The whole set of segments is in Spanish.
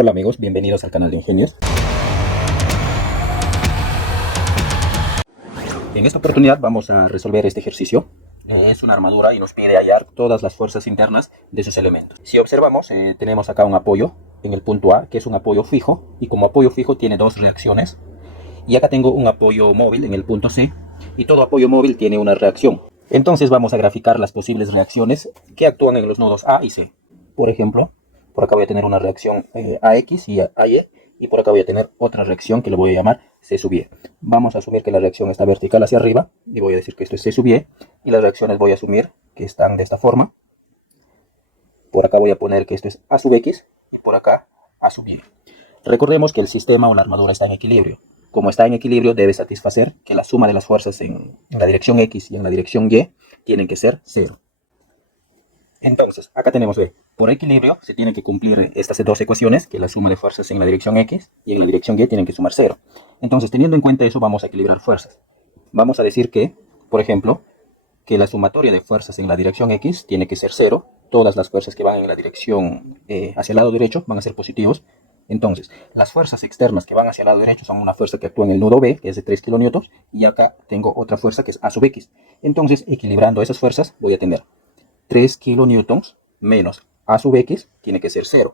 Hola amigos, bienvenidos al canal de Ingenios. En esta oportunidad vamos a resolver este ejercicio. Es una armadura y nos pide hallar todas las fuerzas internas de sus elementos. Si observamos, tenemos acá un apoyo en el punto A, que es un apoyo fijo, y como apoyo fijo tiene dos reacciones. Y acá tengo un apoyo móvil en el punto C, y todo apoyo móvil tiene una reacción. Entonces vamos a graficar las posibles reacciones que actúan en los nodos A y C. Por ejemplo, por acá voy a tener una reacción AX y AY, y por acá voy a tener otra reacción que le voy a llamar C sub Y. Vamos a asumir que la reacción está vertical hacia arriba, y voy a decir que esto es C sub Y, y las reacciones voy a asumir que están de esta forma. Por acá voy a poner que esto es A sub X, y por acá A sub Y. Recordemos que el sistema o la armadura está en equilibrio. Como está en equilibrio, debe satisfacer que la suma de las fuerzas en la dirección X y en la dirección Y tienen que ser 0. Entonces, acá tenemos B. Por equilibrio, se tienen que cumplir estas dos ecuaciones, que la suma de fuerzas en la dirección X y en la dirección Y tienen que sumar 0. Entonces, teniendo en cuenta eso, vamos a equilibrar fuerzas. Vamos a decir que, por ejemplo, que la sumatoria de fuerzas en la dirección X tiene que ser 0. Todas las fuerzas que van en la dirección hacia el lado derecho van a ser positivos. Entonces, las fuerzas externas que van hacia el lado derecho son una fuerza que actúa en el nodo B, que es de 3 kN, y acá tengo otra fuerza que es A sub X. Entonces, equilibrando esas fuerzas, voy a tener 3 kN menos A sub X tiene que ser 0,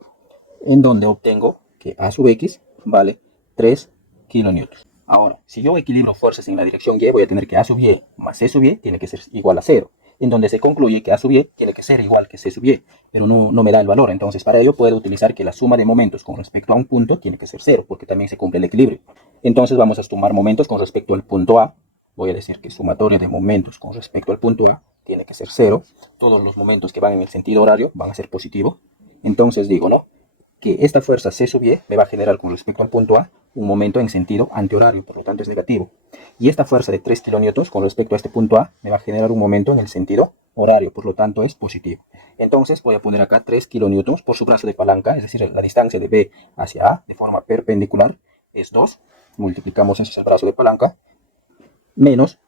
en donde obtengo que A sub X vale 3 kN. Ahora, si yo equilibro fuerzas en la dirección Y, voy a tener que A sub Y más C sub Y tiene que ser igual a 0, en donde se concluye que A sub Y tiene que ser igual que C sub Y, pero no me da el valor. Entonces, para ello puedo utilizar que la suma de momentos con respecto a un punto tiene que ser 0, porque también se cumple el equilibrio. Entonces vamos a sumar momentos con respecto al punto A. Voy a decir que sumatoria de momentos con respecto al punto A tiene que ser 0. Todos los momentos que van en el sentido horario van a ser positivos. Entonces digo, ¿no?, que esta fuerza C sub Y me va a generar con respecto al punto A un momento en sentido antihorario, por lo tanto es negativo. Y esta fuerza de 3 kN con respecto a este punto A me va a generar un momento en el sentido horario, por lo tanto es positivo. Entonces voy a poner acá 3 kN por su brazo de palanca, es decir, la distancia de B hacia A de forma perpendicular es 2. Multiplicamos eso al brazo de palanca, menos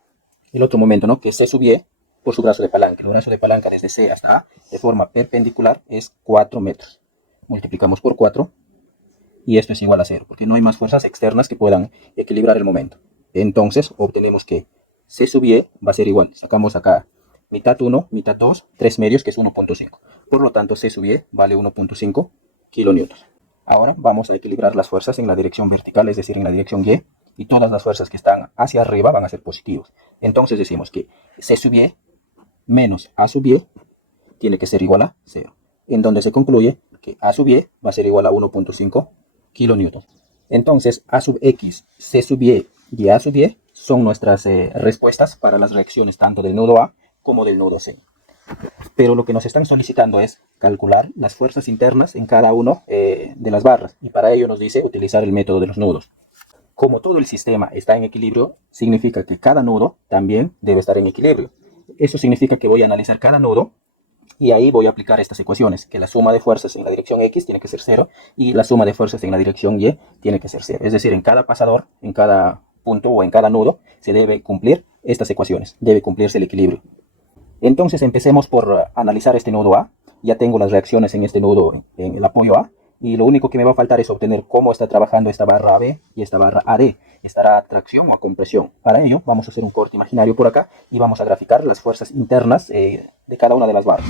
el otro momento, ¿no?, que es C sub Y por su brazo de palanca. El brazo de palanca desde C hasta A de forma perpendicular es 4 metros. Multiplicamos por 4 y esto es igual a 0, porque no hay más fuerzas externas que puedan equilibrar el momento. Entonces obtenemos que C sub Y va a ser igual. Sacamos acá mitad 1, mitad 2, 3 medios, que es 1.5. Por lo tanto, C sub Y vale 1.5 kN. Ahora vamos a equilibrar las fuerzas en la dirección vertical, es decir, en la dirección Y todas las fuerzas que están hacia arriba van a ser positivos. Entonces decimos que C sub Y menos A sub Y tiene que ser igual a 0, en donde se concluye que A sub Y va a ser igual a 1.5 kN. Entonces, A sub X, C sub y A sub Y son nuestras respuestas para las reacciones tanto del nodo A como del nodo C. Pero lo que nos están solicitando es calcular las fuerzas internas en cada uno de las barras, y para ello nos dice utilizar el método de los nudos. Como todo el sistema está en equilibrio, significa que cada nudo también debe estar en equilibrio. Eso significa que voy a analizar cada nudo y ahí voy a aplicar estas ecuaciones, que la suma de fuerzas en la dirección X tiene que ser 0 y la suma de fuerzas en la dirección Y tiene que ser 0. Es decir, en cada pasador, en cada punto o en cada nudo, se debe cumplir estas ecuaciones, debe cumplirse el equilibrio. Entonces empecemos por analizar este nudo A. Ya tengo las reacciones en este nudo, en el apoyo A, y lo único que me va a faltar es obtener cómo está trabajando esta barra AB y esta barra AD. ¿Estará a tracción o a compresión? Para ello vamos a hacer un corte imaginario por acá y vamos a graficar las fuerzas internas de cada una de las barras.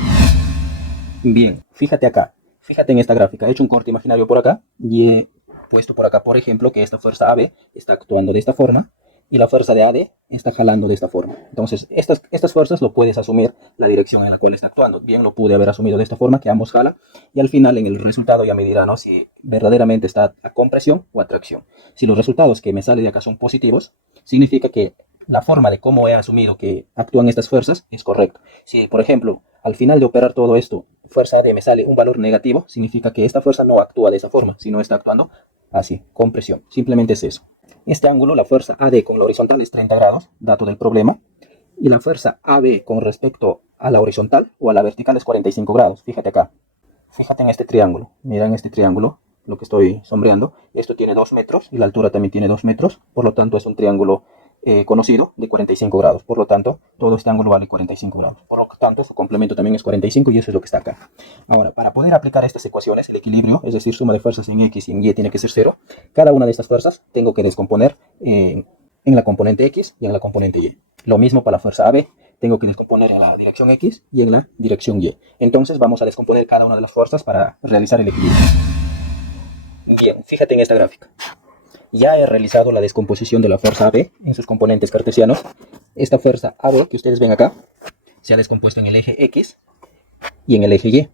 Bien, fíjate acá, fíjate en esta gráfica. He hecho un corte imaginario por acá y he puesto por acá, por ejemplo, que esta fuerza AB está actuando de esta forma y la fuerza de AD está jalando de esta forma. Entonces, estas fuerzas lo puedes asumir la dirección en la cual está actuando. Bien, lo pude haber asumido de esta forma, que ambos jalan, y al final en el resultado ya me dirá, ¿no?, si verdaderamente está a compresión o a tracción. Si los resultados que me salen de acá son positivos, significa que la forma de cómo he asumido que actúan estas fuerzas es correcto. Si, por ejemplo, al final de operar todo esto, fuerza AD me sale un valor negativo, significa que esta fuerza no actúa de esa forma, sino está actuando así, con presión. Simplemente es eso. Este ángulo, la fuerza AD con la horizontal es 30 grados, dato del problema, y la fuerza AB con respecto a la horizontal o a la vertical es 45 grados. Fíjate acá, fíjate en este triángulo, mira en este triángulo, lo que estoy sombreando. Esto tiene 2 metros y la altura también tiene 2 metros, por lo tanto es un triángulo conocido de 45 grados. Por lo tanto, todo este ángulo vale 45 grados. Por lo tanto, su complemento también es 45 y eso es lo que está acá. Ahora, para poder aplicar estas ecuaciones, el equilibrio, es decir, suma de fuerzas en X y en Y tiene que ser 0. Cada una de estas fuerzas tengo que descomponer en la componente X y en la componente Y. Lo mismo para la fuerza AB. Tengo que descomponer en la dirección X y en la dirección Y. Entonces vamos a descomponer cada una de las fuerzas para realizar el equilibrio. Bien, fíjate en esta gráfica. Ya he realizado la descomposición de la fuerza AB en sus componentes cartesianos. Esta fuerza AB que ustedes ven acá se ha descompuesto en el eje X y en el eje Y.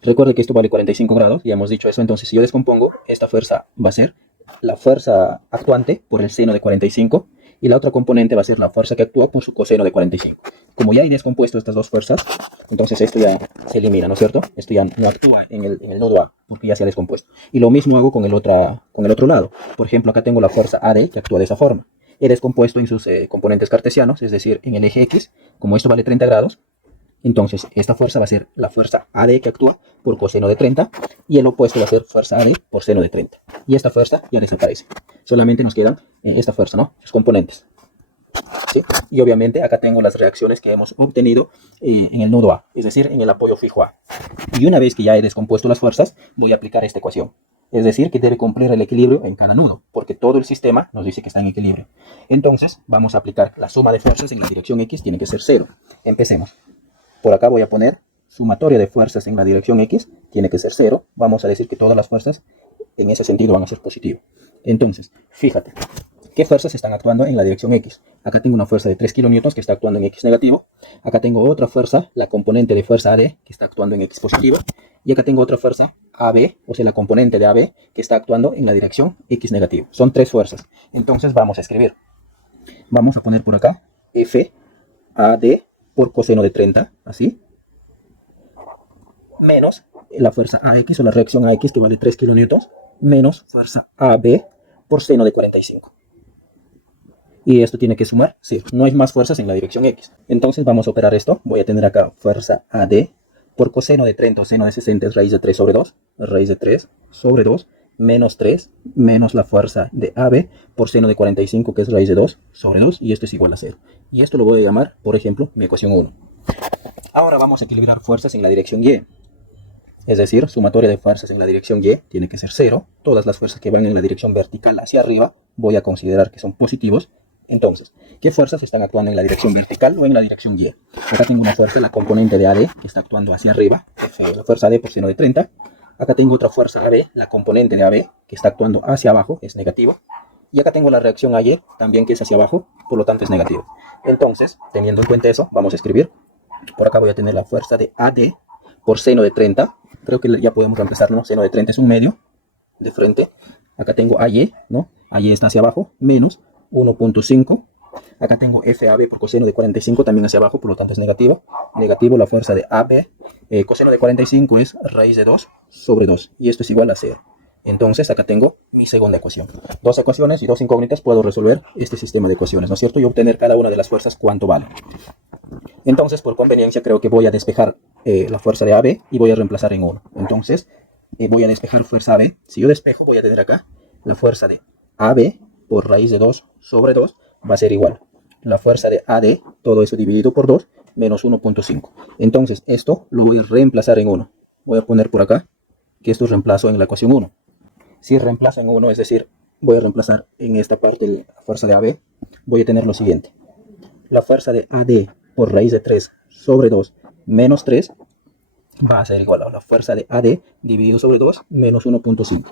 Recuerden que esto vale 45 grados, ya hemos dicho eso. Entonces si yo descompongo, esta fuerza va a ser la fuerza actuante por el seno de 45 y la otra componente va a ser la fuerza que actúa por su coseno de 45. Como ya he descompuesto estas dos fuerzas, entonces esto ya se elimina, ¿no es cierto? Esto ya no actúa en el nodo A porque ya se ha descompuesto. Y lo mismo hago con el otro lado. Por ejemplo, acá tengo la fuerza AD que actúa de esa forma. He descompuesto en sus componentes cartesianos, es decir, en el eje X, como esto vale 30 grados, entonces esta fuerza va a ser la fuerza AD que actúa por coseno de 30 y el opuesto va a ser fuerza AD por seno de 30. Y esta fuerza ya desaparece. Solamente nos quedan esta fuerza, ¿no? Sus componentes. ¿Sí? Y obviamente acá tengo las reacciones que hemos obtenido en el nodo A, es decir, en el apoyo fijo A. Y una vez que ya he descompuesto las fuerzas, voy a aplicar esta ecuación. Es decir, que debe cumplir el equilibrio en cada nudo, porque todo el sistema nos dice que está en equilibrio. Entonces, vamos a aplicar la suma de fuerzas en la dirección X, tiene que ser 0. Empecemos. Por acá voy a poner sumatoria de fuerzas en la dirección X, tiene que ser 0. Vamos a decir que todas las fuerzas en ese sentido van a ser positivas. Entonces, fíjate, ¿qué fuerzas están actuando en la dirección X? Acá tengo una fuerza de 3 kN que está actuando en X negativo. Acá tengo otra fuerza, la componente de fuerza AD, que está actuando en X positivo. Y acá tengo otra fuerza AB, o sea, la componente de AB, que está actuando en la dirección X negativo. Son 3 fuerzas. Entonces vamos a escribir. Vamos a poner por acá F AD por coseno de 30, así. Menos la fuerza AX, o la reacción AX, que vale 3 kN, menos fuerza AB por seno de 45. Y esto tiene que sumar, sí, no hay más fuerzas en la dirección X. Entonces vamos a operar esto. Voy a tener acá fuerza AD por coseno de 30 o seno de 60 es raíz de 3 sobre 2. Raíz de 3 sobre 2 menos 3 menos la fuerza de AB por seno de 45 que es raíz de 2 sobre 2 y esto es igual a 0. Y esto lo voy a llamar, por ejemplo, mi ecuación 1. Ahora vamos a equilibrar fuerzas en la dirección Y. Es decir, sumatoria de fuerzas en la dirección Y tiene que ser 0. Todas las fuerzas que van en la dirección vertical hacia arriba voy a considerar que son positivos. Entonces, ¿qué fuerzas están actuando en la dirección vertical o en la dirección Y? Acá tengo una fuerza, la componente de AD, que está actuando hacia arriba, la fuerza AD por seno de 30. Acá tengo otra fuerza AB, la componente de AB, que está actuando hacia abajo, es negativo. Y acá tengo la reacción AY, también que es hacia abajo, por lo tanto es negativo. Entonces, teniendo en cuenta eso, vamos a escribir. Por acá voy a tener la fuerza de AD por seno de 30. Creo que ya podemos reemplazarlo, ¿no? Seno de 30 es un medio de frente. Acá tengo AY, ¿no? AY está hacia abajo, menos 1.5. Acá tengo FAB por coseno de 45 también hacia abajo, por lo tanto es negativo. Negativo la fuerza de AB. Coseno de 45 es raíz de 2 sobre 2. Y esto es igual a 0. Entonces acá tengo mi segunda ecuación. Dos ecuaciones y dos incógnitas puedo resolver este sistema de ecuaciones, ¿no es cierto? Y obtener cada una de las fuerzas cuánto vale. Entonces, por conveniencia, creo que voy a despejar la fuerza de AB y voy a reemplazar en 1. Entonces, voy a despejar fuerza AB. Si yo despejo, voy a tener acá la fuerza de AB por raíz de 2 sobre 2 va a ser igual. La fuerza de AD, todo eso dividido por 2, menos 1.5. Entonces, esto lo voy a reemplazar en 1. Voy a poner por acá que esto reemplazo en la ecuación 1. Si reemplazo en 1, es decir, voy a reemplazar en esta parte la fuerza de AB, voy a tener lo siguiente. La fuerza de AD por raíz de 3 sobre 2 menos 3 va a ser igual a la fuerza de AD dividido sobre 2 menos 1.5.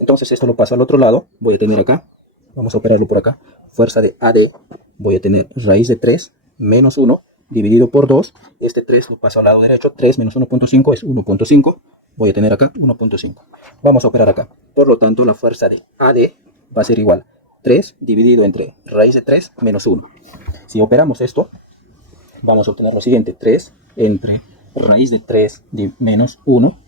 Entonces esto lo paso al otro lado, voy a tener acá, vamos a operarlo por acá, fuerza de AD, voy a tener raíz de 3 menos 1 dividido por 2, este 3 lo paso al lado derecho, 3 menos 1.5 es 1.5, voy a tener acá 1.5. Vamos a operar acá, por lo tanto la fuerza de AD va a ser igual 3 dividido entre raíz de 3 menos 1. Si operamos esto, vamos a obtener lo siguiente, 3 entre raíz de 3 menos 1,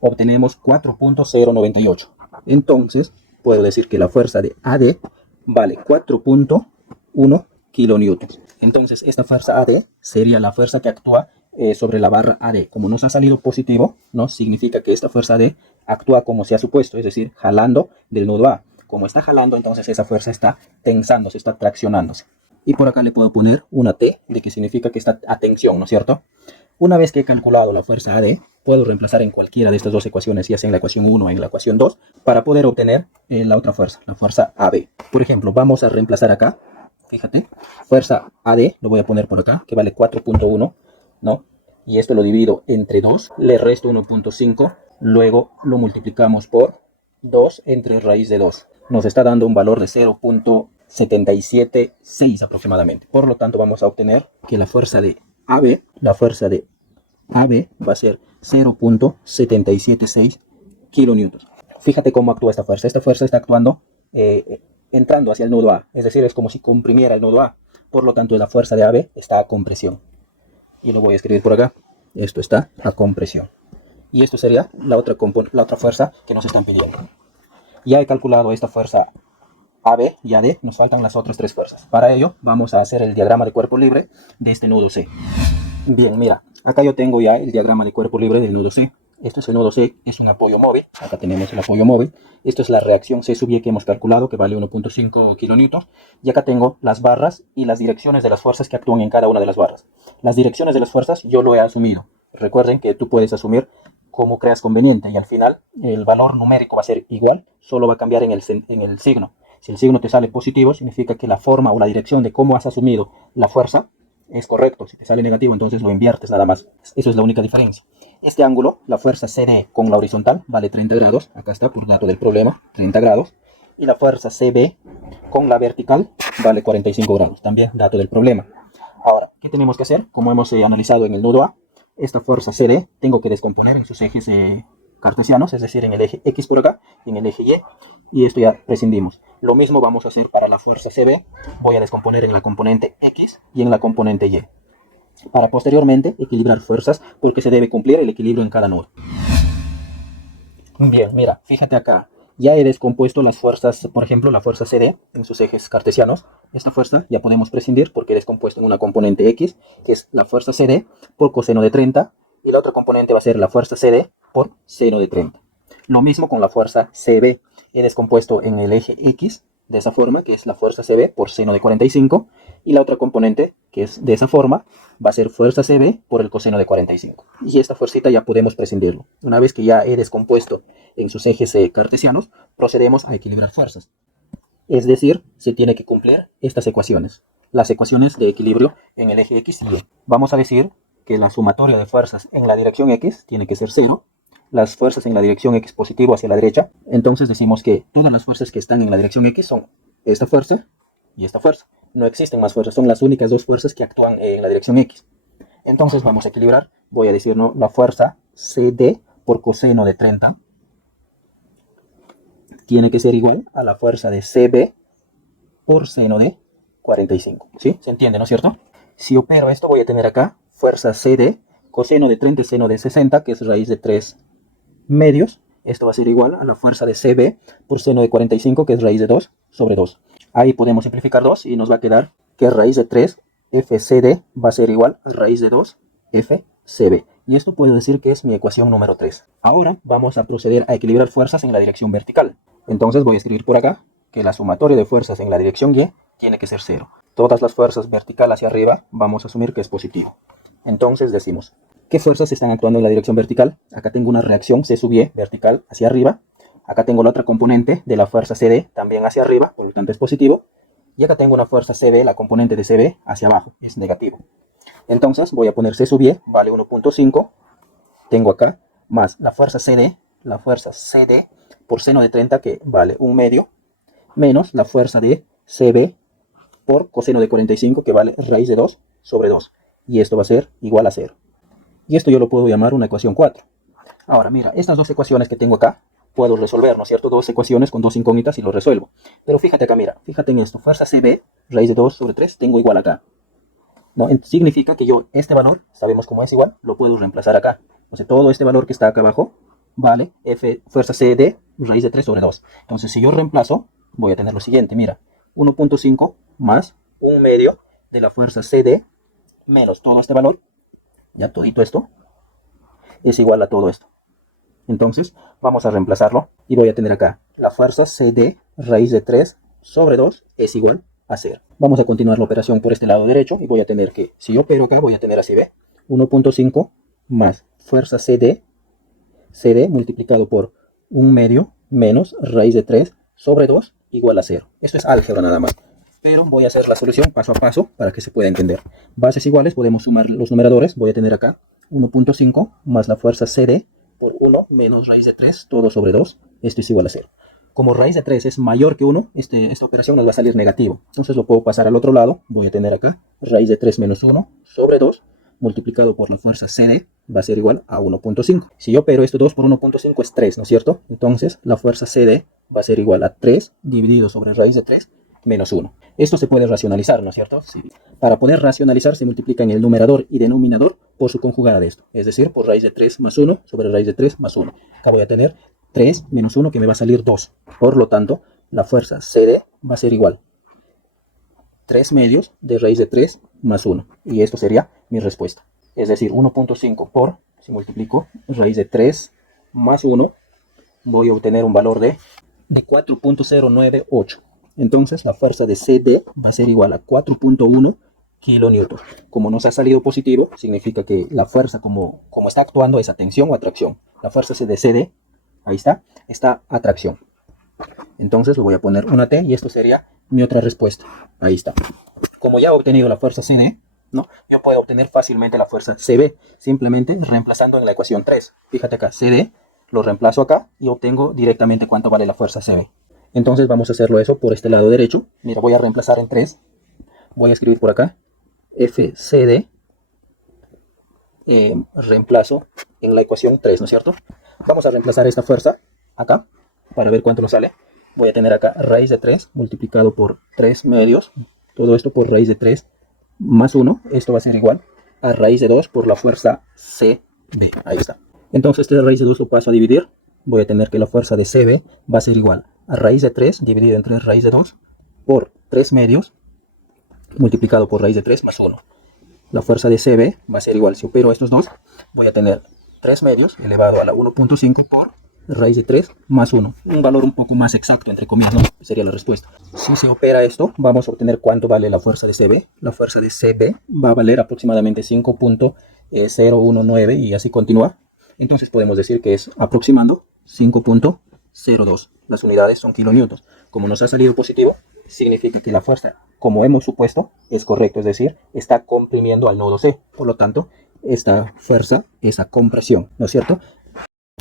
obtenemos 4.098. Entonces, puedo decir que la fuerza de AD vale 4.1 kilonewtons. Entonces, esta fuerza AD sería la fuerza que actúa sobre la barra AD. Como nos ha salido positivo, ¿no? Significa que esta fuerza AD actúa como se ha supuesto, es decir, jalando del nodo A. como está jalando, entonces esa fuerza está tensándose, está traccionándose. Y por acá le puedo poner una T, de que significa que está a tensión, ¿no es cierto? Una vez que he calculado la fuerza AD, puedo reemplazar en cualquiera de estas dos ecuaciones, ya sea en la ecuación 1 o en la ecuación 2, para poder obtener la otra fuerza, la fuerza AB. Por ejemplo, vamos a reemplazar acá, fíjate, fuerza AD, lo voy a poner por acá, que vale 4.1, ¿no? Y esto lo divido entre 2, le resto 1.5, luego lo multiplicamos por 2 entre raíz de 2. Nos está dando un valor de 0.776 aproximadamente. Por lo tanto, vamos a obtener que la fuerza de AB va a ser 0.776 kilonewtons. Fíjate cómo actúa esta fuerza. Esta fuerza está actuando entrando hacia el nodo A. Es decir, es como si comprimiera el nodo A. Por lo tanto, la fuerza de AB está a compresión. Y lo voy a escribir por acá. Esto está a compresión. Y esto sería la otra fuerza que nos están pidiendo. Ya he calculado esta fuerza AB y AD, nos faltan las otras tres fuerzas. Para ello, vamos a hacer el diagrama de cuerpo libre de este nudo C. Bien, mira, acá yo tengo ya el diagrama de cuerpo libre del nudo C. Esto es el nudo C, es un apoyo móvil. Acá tenemos el apoyo móvil. Esto es la reacción C sub Y que hemos calculado, que vale 1.5 kilonewtons. Y acá tengo las barras y las direcciones de las fuerzas que actúan en cada una de las barras. Las direcciones de las fuerzas yo lo he asumido. Recuerden que tú puedes asumir como creas conveniente y al final el valor numérico va a ser igual, solo va a cambiar en el signo. Si el signo te sale positivo, significa que la forma o la dirección de cómo has asumido la fuerza es correcto. Si te sale negativo, entonces lo inviertes nada más. Eso es la única diferencia. Este ángulo, la fuerza CD con la horizontal, vale 30 grados. Acá está, por dato del problema, 30 grados. Y la fuerza CB con la vertical vale 45 grados. También dato del problema. Ahora, ¿qué tenemos que hacer? Como hemos analizado en el nudo A, esta fuerza CD tengo que descomponer en sus ejes cartesianos, es decir, en el eje X por acá y en el eje Y. Y esto ya prescindimos. Lo mismo vamos a hacer para la fuerza CB. Voy a descomponer en la componente X y en la componente Y. Para posteriormente equilibrar fuerzas, porque se debe cumplir el equilibrio en cada nodo. Bien, mira, fíjate acá. Ya he descompuesto las fuerzas, por ejemplo, la fuerza CD en sus ejes cartesianos. Esta fuerza ya podemos prescindir porque he descompuesto en una componente X, que es la fuerza CD por coseno de 30. Y la otra componente va a ser la fuerza CD por seno de 30. Lo mismo con la fuerza CB. He descompuesto en el eje X de esa forma, que es la fuerza CB por seno de 45. Y la otra componente, que es de esa forma, va a ser fuerza CB por el coseno de 45. Y esta fuercita ya podemos prescindirlo. Una vez que ya he descompuesto en sus ejes cartesianos, procedemos a equilibrar fuerzas. Es decir, se tiene que cumplir estas ecuaciones. Las ecuaciones de equilibrio en el eje X y Y. Vamos a decir que la sumatoria de fuerzas en la dirección X tiene que ser 0. Las fuerzas en la dirección X positivo hacia la derecha. Entonces decimos que todas las fuerzas que están en la dirección X son esta fuerza y esta fuerza. No existen más fuerzas, son las únicas dos fuerzas que actúan en la dirección X. Entonces vamos a equilibrar. Voy a decir, ¿no?, la fuerza CD por coseno de 30 tiene que ser igual a la fuerza de CB por seno de 45. ¿Sí? ¿Se entiende, no es cierto? Si opero esto, voy a tener acá fuerza CD, coseno de 30 seno de 60, que es raíz de 3 medios. Esto va a ser igual a la fuerza de CB por seno de 45, que es raíz de 2 sobre 2. Ahí podemos simplificar 2 y nos va a quedar que raíz de 3 FCD va a ser igual a raíz de 2 FCB. Y esto puedo decir que es mi ecuación número 3. Ahora vamos a proceder a equilibrar fuerzas en la dirección vertical. Entonces voy a escribir por acá que la sumatoria de fuerzas en la dirección Y tiene que ser 0. Todas las fuerzas vertical hacia arriba vamos a asumir que es positivo. Entonces decimos, ¿qué fuerzas están actuando en la dirección vertical? Acá tengo una reacción C sub Y vertical hacia arriba. Acá tengo la otra componente de la fuerza CD también hacia arriba, por lo tanto es positivo. Y acá tengo una fuerza CB, la componente de CB hacia abajo, es negativo. Entonces voy a poner C sub Y, vale 1.5. Tengo acá más la fuerza CD por seno de 30, que vale 1 medio, menos la fuerza de CB por coseno de 45, que vale raíz de 2 sobre 2. Y esto va a ser igual a 0. Y esto yo lo puedo llamar una ecuación 4. Ahora, mira, estas dos ecuaciones que tengo acá, puedo resolver, ¿no es cierto? Dos ecuaciones con dos incógnitas y lo resuelvo. Pero fíjate acá, mira, fíjate en esto. Fuerza CB, raíz de 2 sobre 3, tengo igual acá, ¿no? Significa que yo este valor, sabemos cómo es igual, lo puedo reemplazar acá. Entonces todo este valor que está acá abajo vale fuerza CD, raíz de 3 sobre 2. Entonces si yo reemplazo, voy a tener lo siguiente, mira, 1.5 más 1 medio de la fuerza CD menos todo este valor, ya todito esto, es igual a todo esto. Entonces vamos a reemplazarlo y voy a tener acá la fuerza CD, raíz de 3 sobre 2 es igual a 0. Vamos a continuar la operación por este lado derecho y voy a tener que, si yo opero acá, voy a tener así, ¿ve? 1.5 más fuerza CD multiplicado por 1 medio menos raíz de 3 sobre 2 igual a 0. Esto es álgebra nada más. Pero voy a hacer la solución paso a paso para que se pueda entender. Bases iguales, podemos sumar los numeradores. Voy a tener acá 1.5 más la fuerza CD por 1 menos raíz de 3, todo sobre 2. Esto es igual a 0. Como raíz de 3 es mayor que 1, esta operación nos va a salir negativo. Entonces lo puedo pasar al otro lado. Voy a tener acá raíz de 3 menos 1 sobre 2 multiplicado por la fuerza CD va a ser igual a 1.5. Si yo opero esto 2 por 1.5 es 3, ¿no es cierto? Entonces la fuerza CD va a ser igual a 3 dividido sobre raíz de 3 menos 1. Esto se puede racionalizar, ¿no es cierto? Sí. Para poder racionalizar se multiplica en el numerador y denominador por su conjugada de esto. Es decir, por raíz de 3 más 1 sobre raíz de 3 más 1. Acá voy a tener 3 menos 1 que me va a salir 2. Por lo tanto, la fuerza CD va a ser igual 3 medios de raíz de 3 más 1. Y esto sería mi respuesta. Es decir, 1.5 por, si multiplico raíz de 3 más 1, voy a obtener un valor de 4.098. Entonces la fuerza de CD va a ser igual a 4.1 kilonewton. Como nos ha salido positivo, significa que la fuerza como está actuando es tensión o atracción. La fuerza de CD, ahí está atracción. Entonces le voy a poner una T y esto sería mi otra respuesta. Ahí está. Como ya he obtenido la fuerza CD, ¿no? Yo puedo obtener fácilmente la fuerza CB, simplemente reemplazando en la ecuación 3. Fíjate acá, CD, lo reemplazo acá y obtengo directamente cuánto vale la fuerza CB. Entonces vamos a hacerlo eso por este lado derecho. Mira, voy a reemplazar en 3. Voy a escribir por acá FCD. Reemplazo en la ecuación 3, ¿no es cierto? Vamos a reemplazar esta fuerza acá para ver cuánto nos sale. Voy a tener acá raíz de 3 multiplicado por 3 medios. Todo esto por raíz de 3 más 1. Esto va a ser igual a raíz de 2 por la fuerza CB. Ahí está. Entonces este raíz de 2 lo paso a dividir. Voy a tener que la fuerza de CB va a ser igual a raíz de 3 dividido entre raíz de 2 por 3 medios multiplicado por raíz de 3 más 1. La fuerza de CB va a ser igual, si opero estos dos, voy a tener 3 medios elevado a la 1.5 por raíz de 3 más 1. Un valor un poco más exacto, entre comillas, ¿no? Sería la respuesta. Si se opera esto, vamos a obtener cuánto vale la fuerza de CB. La fuerza de CB va a valer aproximadamente 5.019 y así continúa. Entonces podemos decir que es aproximando 5.02. Las unidades son kilonewtons. Como nos ha salido positivo, significa que la fuerza, como hemos supuesto, es correcto. Es decir, está comprimiendo al nodo C. Por lo tanto, esta fuerza es a compresión, ¿no es cierto?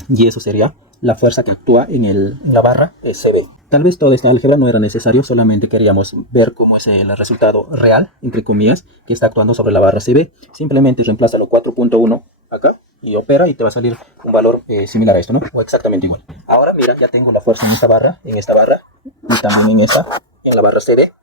Y eso sería la fuerza que actúa en la barra CB. Tal vez toda esta álgebra no era necesario, solamente queríamos ver cómo es el resultado real, entre comillas, que está actuando sobre la barra CB. Simplemente reemplázalo 4.1 acá y opera y te va a salir un valor similar a esto, ¿no? O exactamente igual. Ahora mira, ya tengo la fuerza en esta barra y también en la barra CD.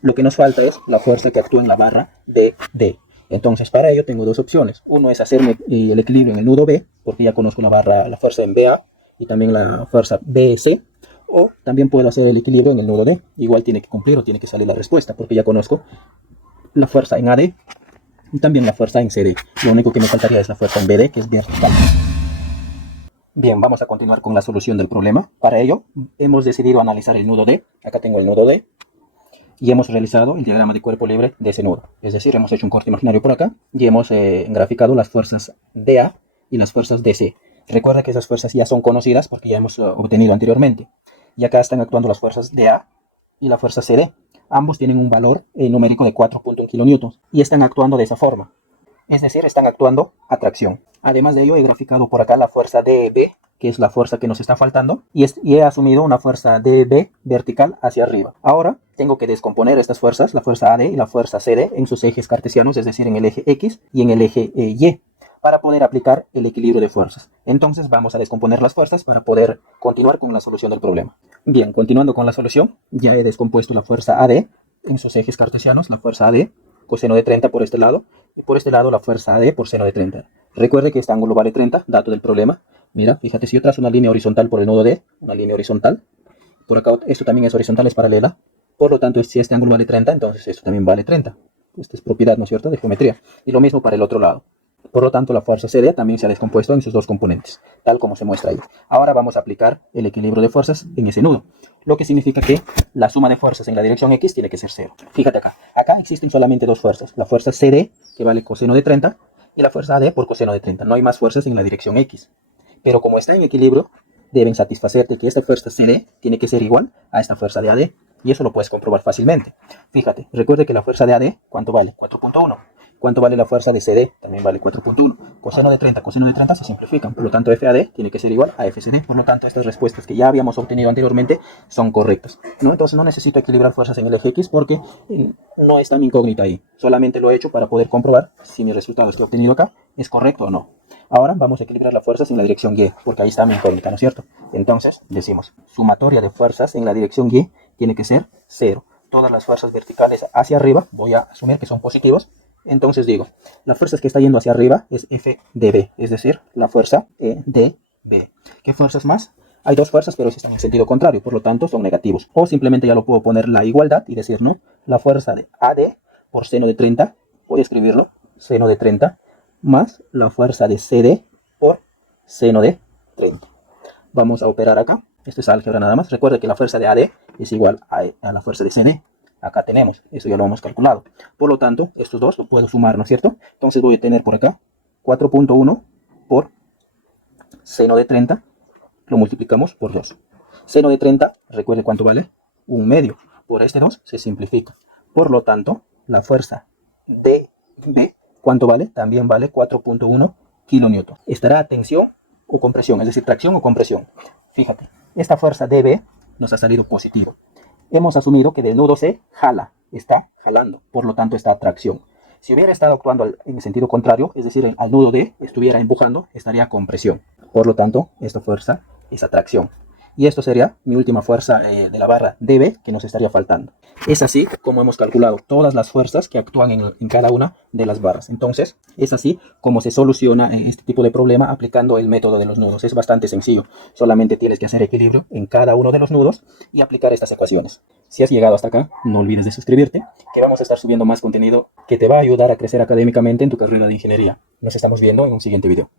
Lo que nos falta es la fuerza que actúa en la barra DD. Entonces para ello tengo dos opciones. Uno es hacerme el equilibrio en el nudo B, porque ya conozco la fuerza en BA y también la fuerza BC. O también puedo hacer el equilibrio en el nudo D. Igual tiene que cumplir o tiene que salir la respuesta, porque ya conozco la fuerza en AD y también la fuerza en CD. Lo único que me faltaría es la fuerza en BD, que es vertical. Bien, vamos a continuar con la solución del problema. Para ello, hemos decidido analizar el nudo D. Acá tengo el nudo D. Y hemos realizado el diagrama de cuerpo libre de ese nudo. Es decir, hemos hecho un corte imaginario por acá y hemos graficado las fuerzas DA y las fuerzas DC. Recuerda que esas fuerzas ya son conocidas porque ya hemos obtenido anteriormente. Y acá están actuando las fuerzas DA y la fuerza CD. Ambos tienen un valor numérico de 4.1 kilonewtons y están actuando de esa forma. Es decir, están actuando a tracción. Además de ello, he graficado por acá la fuerza DB, que es la fuerza que nos está faltando, y he asumido una fuerza DB vertical hacia arriba. Ahora tengo que descomponer estas fuerzas, la fuerza AD y la fuerza CD, en sus ejes cartesianos, es decir, en el eje X y en el eje Y, para poder aplicar el equilibrio de fuerzas. Entonces vamos a descomponer las fuerzas para poder continuar con la solución del problema. Bien, continuando con la solución, ya he descompuesto la fuerza AD en sus ejes cartesianos, la fuerza AD, coseno de 30 por este lado, y por este lado la fuerza AD por seno de 30. Recuerde que este ángulo vale 30, dato del problema. Mira, fíjate, si yo trazo una línea horizontal por el nodo D, una línea horizontal, por acá esto también es horizontal, es paralela. Por lo tanto, si este ángulo vale 30, entonces esto también vale 30. Esta es propiedad, ¿no es cierto?, de geometría. Y lo mismo para el otro lado. Por lo tanto, la fuerza CD también se ha descompuesto en sus dos componentes, tal como se muestra ahí. Ahora vamos a aplicar el equilibrio de fuerzas en ese nudo, lo que significa que la suma de fuerzas en la dirección X tiene que ser 0. Fíjate acá. Acá existen solamente dos fuerzas. La fuerza CD, que vale coseno de 30, y la fuerza AD por coseno de 30. No hay más fuerzas en la dirección X. Pero como está en equilibrio, deben satisfacerte que esta fuerza CD tiene que ser igual a esta fuerza de AD. Y eso lo puedes comprobar fácilmente. Fíjate, recuerde que la fuerza de AD, ¿cuánto vale? 4.1. ¿Cuánto vale la fuerza de CD? También vale 4.1. Coseno de 30 se simplifican. Por lo tanto, FAD tiene que ser igual a FCD. Por lo tanto, estas respuestas que ya habíamos obtenido anteriormente son correctas, ¿no? Entonces, no necesito equilibrar fuerzas en el eje X porque no está mi incógnita ahí. Solamente lo he hecho para poder comprobar si mis resultados que he obtenido acá es correcto o no. Ahora vamos a equilibrar las fuerzas en la dirección Y, porque ahí está mi incógnita, ¿no es cierto? Entonces, decimos, sumatoria de fuerzas en la dirección Y tiene que ser 0. Todas las fuerzas verticales hacia arriba, voy a asumir que son positivos. Entonces digo, la fuerza que está yendo hacia arriba es FDB, es decir, la fuerza EDB. ¿Qué fuerzas más? Hay dos fuerzas, pero están en sentido contrario, por lo tanto son negativos. O simplemente ya lo puedo poner la igualdad y decir, ¿no? La fuerza de AD por seno de 30, voy a escribirlo, seno de 30, más la fuerza de CD por seno de 30. Vamos a operar acá. Esto es álgebra nada más. Recuerde que la fuerza de AD es igual a la fuerza de CD. Acá tenemos, eso ya lo hemos calculado. Por lo tanto, estos dos lo puedo sumar, ¿no es cierto? Entonces voy a tener por acá 4.1 por seno de 30, lo multiplicamos por 2. Seno de 30, recuerde cuánto vale, 1/2. Por este 2 se simplifica. Por lo tanto, la fuerza DB, ¿cuánto vale? También vale 4.1 kilonewton. Estará a tensión o compresión, es decir, tracción o compresión. Fíjate, esta fuerza DB nos ha salido positivo. Hemos asumido que del nudo C jala, está jalando, por lo tanto está a tracción. Si hubiera estado actuando en el sentido contrario, es decir, al nudo D estuviera empujando, estaría a compresión. Por lo tanto, esta fuerza es atracción. Y esto sería mi última fuerza de la barra DB que nos estaría faltando. Es así como hemos calculado todas las fuerzas que actúan en cada una de las barras. Entonces, es así como se soluciona este tipo de problema aplicando el método de los nudos. Es bastante sencillo. Solamente tienes que hacer equilibrio en cada uno de los nudos y aplicar estas ecuaciones. Si has llegado hasta acá, no olvides de suscribirte, que vamos a estar subiendo más contenido que te va a ayudar a crecer académicamente en tu carrera de ingeniería. Nos estamos viendo en un siguiente video.